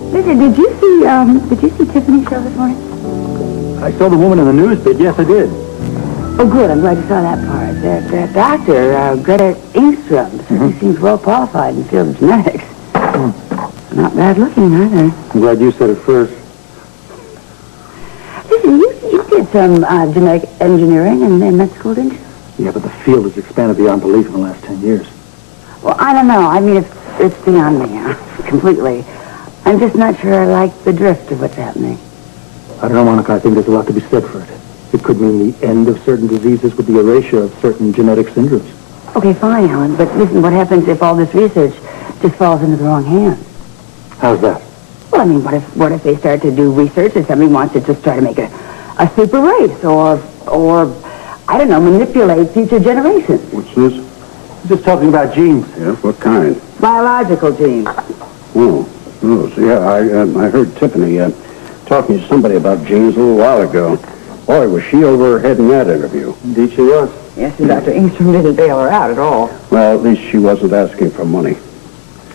Listen, did you see Tiffany's show this morning? I saw the woman in the news, but yes, I did. Oh, good. I'm glad you saw that part. That doctor, Greta Engstrom, he seems well qualified in the field of genetics. Not bad looking, either. I'm glad you said it first. Listen, you did some genetic engineering in med school, didn't you? Yeah, but the field has expanded beyond belief in the last 10 years. Well, I don't know. I mean, it's beyond me, completely. I'm just not sure I like the drift of what's happening. I don't know, Monica. I think there's a lot to be said for it. It could mean the end of certain diseases with the erasure of certain genetic syndromes. Okay, fine, Alan. But listen, what happens if all this research just falls into the wrong hands? How's that? Well, I mean, what if they start to do research and somebody wants to just try to make a super race or I don't know, manipulate future generations? What's this? Just talking about genes. Yeah, what kind? Biological genes. Oh, so yeah, I heard Tiffany talking to somebody about genes a little while ago. Boy, was she over her head in that interview. Indeed she was. Yes, and Dr. Engstrom didn't bail her out at all. Well, at least she wasn't asking for money.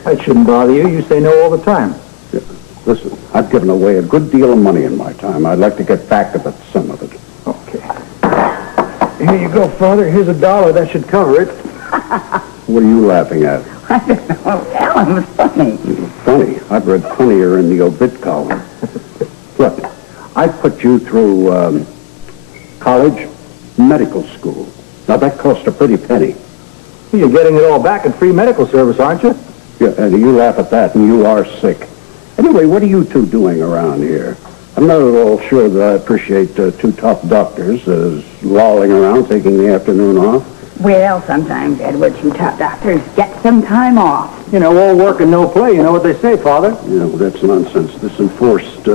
That shouldn't bother you. You say no all the time. Yeah. Listen, I've given away a good deal of money in my time. I'd like to get back of it, some of it. Okay. Here you go, Father. Here's $1. That should cover it. What are you laughing at? I don't know. Alan was funny. Funny. I've read funnier in the obit column. Look, I put you through college, medical school. Now, that cost a pretty penny. You're getting it all back in free medical service, aren't you? Yeah, and you laugh at that, and you are sick. Anyway, what are you two doing around here? I'm not at all sure that I appreciate two top doctors lolling around, taking the afternoon off. Well, sometimes, Edward, you top doctors get some time off. You know, all work and no play. You know what they say, Father? Yeah, well, that's nonsense. This enforced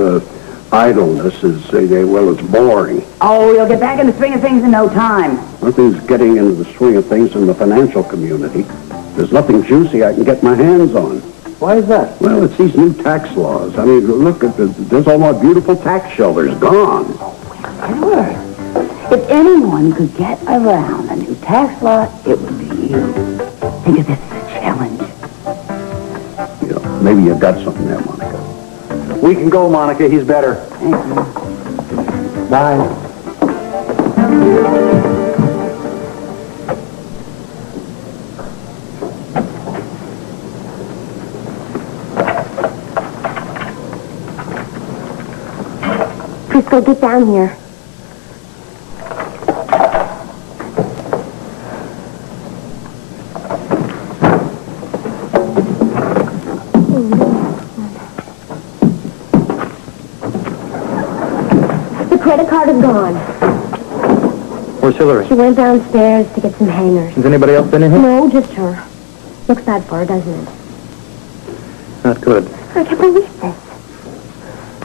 idleness is, well, it's boring. Oh, you'll get back in the swing of things in no time. Nothing's getting into the swing of things in the financial community. There's nothing juicy I can get my hands on. Why is that? Well, it's these new tax laws. I mean, look at there's all my beautiful tax shelters gone. Edward, if anyone could get around a new tax law, it would be you. Think of this as a challenge. You know, maybe you got something there, Monica. We can go, Monica. He's better. Thank you. Bye. Frisco, get down here. The credit card is gone. Where's Hillary? She went downstairs to get some hangers. Has anybody else been in here? No, just her. Looks bad for her, doesn't it? Not good. I can't believe this.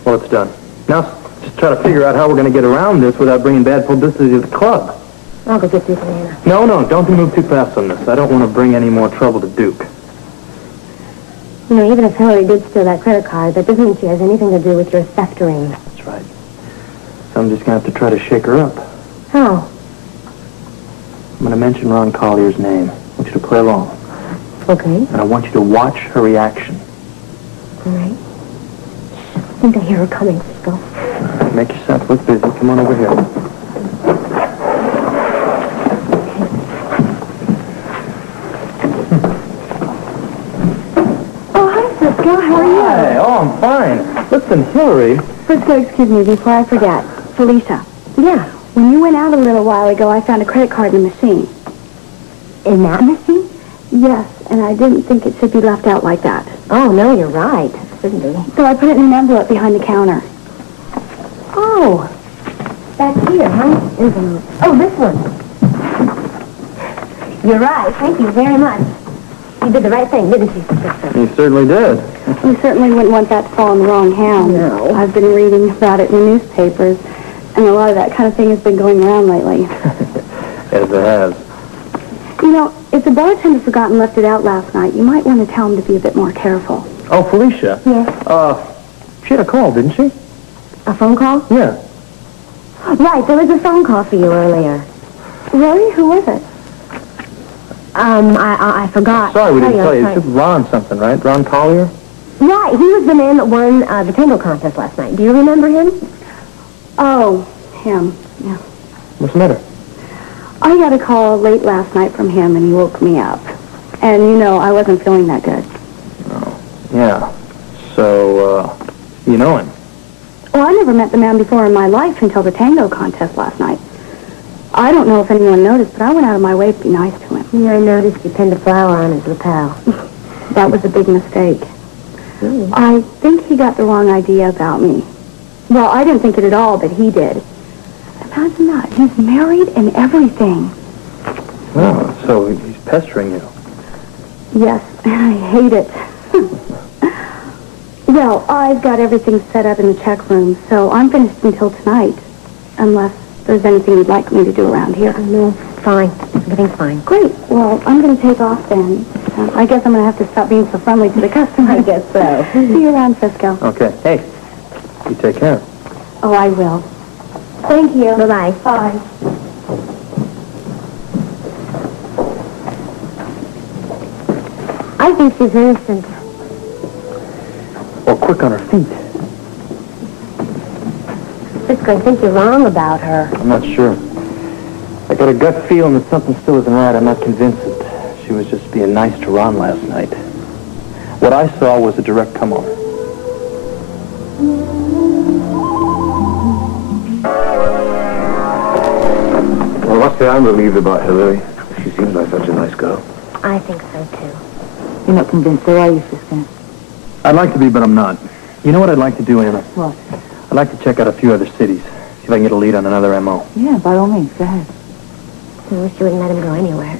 Well, it's done. Now, just try to figure out how we're going to get around this without bringing bad publicity to the club. I'll go get Duke and Anna. No, don't move too fast on this. I don't want to bring any more trouble to Duke. You know, even if Hillary did steal that credit card, that doesn't mean she has anything to do with your theft ring. That's right. So I'm just going to have to try to shake her up. How? I'm going to mention Ron Collier's name. I want you to play along. Okay. And I want you to watch her reaction. All right. I think I hear her coming, Frisco. Make yourself look busy. Come on over here. Oh, hi, Frisco. How are you? Hey, I'm fine. Listen, Hillary. Frisco, excuse me, before I forget. Felicia. Yeah. When you went out a little while ago, I found a credit card in the machine. In that machine? Yes, and I didn't think it should be left out like that. Oh, no, you're right. It shouldn't be. So I put it in an envelope behind the counter. Oh, back here, huh? Oh, this one. You're right. Thank you very much. You did the right thing, didn't you, sister? You certainly did. You certainly wouldn't want that to fall in the wrong hands. No. I've been reading about it in the newspapers, and a lot of that kind of thing has been going around lately. Yes, it has. You know, if the bartender forgot and left it out last night, you might want to tell him to be a bit more careful. Oh, Felicia. Yes? She had a call, didn't she? A phone call? Yeah. Right, there was a phone call for you earlier. Really? Who was it? I forgot. Sorry, we didn't tell you. Sorry. It's just Ron something, right? Ron Collier? Right, he was the man that won the tango contest last night. Do you remember him? Oh, him, yeah. What's the matter? I got a call late last night from him, and he woke me up. And, I wasn't feeling that good. Oh, yeah. So, you know him? Well, I never met the man before in my life until the tango contest last night. I don't know if anyone noticed, but I went out of my way to be nice to him. Yeah, I noticed you pinned a flower on his lapel. That was a big mistake. Really? I think he got the wrong idea about me. Well, I didn't think it at all, but he did. Imagine that. He's married and everything. Oh, so he's pestering you. Yes, and I hate it. Well, I've got everything set up in the check room, so I'm finished until tonight. Unless there's anything you'd like me to do around here. No, fine. Everything's fine. Great. Well, I'm going to take off then. I guess I'm going to have to stop being so friendly to the customers. I guess so. See you around, Frisco. Okay. Hey, you take care. Oh, I will. Thank you. Bye-bye. Bye. I think she's innocent. Well, quick on her feet. Cisco, I think you're wrong about her. I'm not sure. I got a gut feeling that something still isn't right. I'm not convinced that she was just being nice to Ron last night. What I saw was a direct come-on. Well, I must say I'm relieved about Hillary. She seems like such a nice girl. I think so, too. You're not convinced, though, are you, Frisco? I'd like to be, but I'm not. You know what I'd like to do, Anna? What? I'd like to check out a few other cities. See if I can get a lead on another M.O. Yeah, by all means, go ahead. I wish you wouldn't let him go anywhere.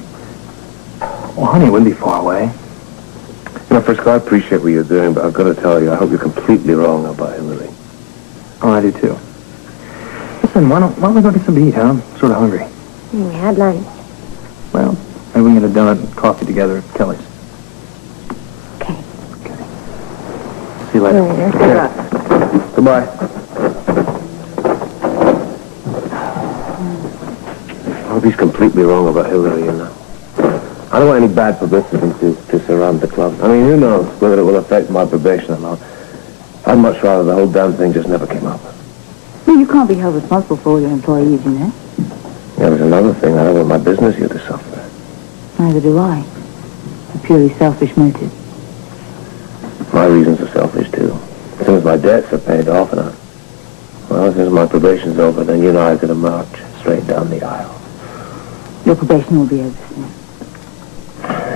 Well, honey, it wouldn't be far away. You know, Frisco, I appreciate what you're doing, but I've got to tell you, I hope you're completely wrong about Hillary. Oh, I do, too. Listen, why don't we go get something to eat, huh? I'm sort of hungry. We had lunch. Well, maybe we can get a donut and coffee together at Kelly's. Okay. See you later. Later. Goodbye. I hope he's completely wrong about Hillary, you know. I don't want any bad publicity to surround the club. I mean, who knows whether it will affect my probation or not. I'd much rather the whole damn thing just never came up. Well, you can't be held responsible for all your employees, you know. Yeah, there's another thing. I don't want my business here to suffer. Neither do I. A purely selfish motive. My reasons are selfish, too. As soon as my debts are paid off and as soon as my probation's over, then you and I are going to march straight down the aisle. Your probation will be over soon.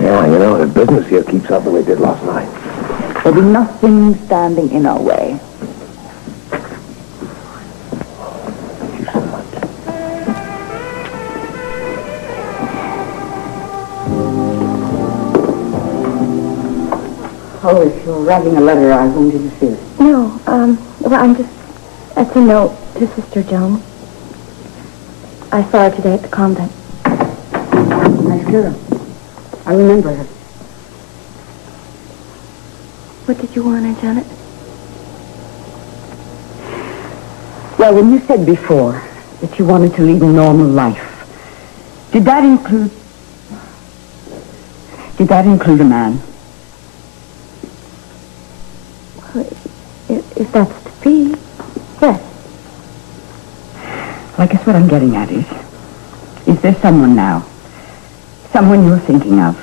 Yeah, you know, if business here keeps up the way it did last night. There'll be nothing standing in our way. Thank you so much. Oh, if you're writing a letter, I won't interfere. No, it's a note to Sister Joan. I saw her today at the convent. Nice girl. I remember her. What did you want, Aunt Janet? Well, when you said before that you wanted to lead a normal life, did that include a man? Well, if that's to be, yes. Well, I guess what I'm getting at is there someone now? Someone you're thinking of?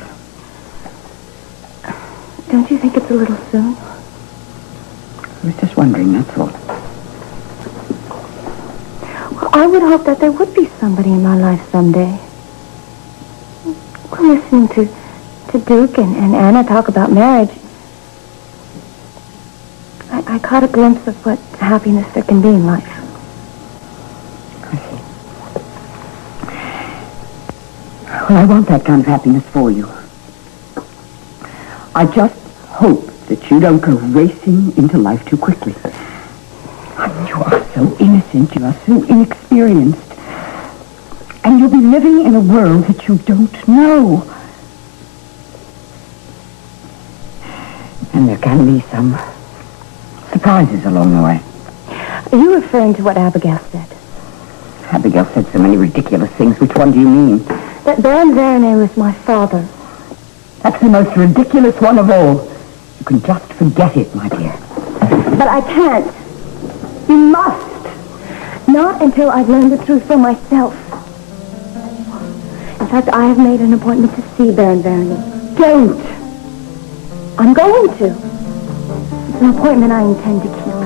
Don't you think it's a little soon? I was just wondering, that's all. Well, I would hope that there would be somebody in my life someday. Well, listening to Duke and Anna talk about marriage, I caught a glimpse of what happiness there can be in life. I see. Well, I want that kind of happiness for you. I just hope that you don't go racing into life too quickly. I mean, you are so innocent, you are so inexperienced. And you'll be living in a world that you don't know. And there can be some surprises along the way. Are you referring to what Abigail said? Abigail said so many ridiculous things. Which one do you mean? That Baron Veronay was my father. That's the most ridiculous one of all. You can just forget it, my dear. But I can't. You must. Not until I've learned the truth for myself. In fact, I have made an appointment to see Baron Vernon. Don't. I'm going to. It's an appointment I intend to keep.